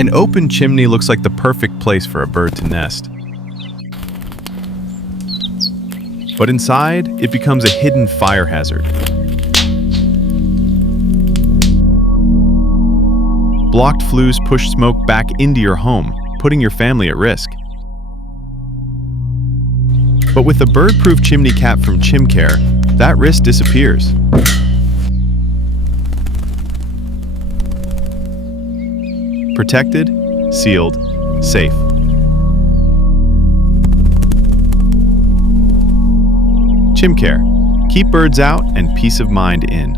An open chimney looks like the perfect place for a bird to nest. But inside, it becomes a hidden fire hazard. Blocked flues push smoke back into your home, putting your family at risk. But with a bird-proof chimney cap from Chimcare, that risk disappears. Protected, sealed, safe. Chimcare. Keep birds out and peace of mind in.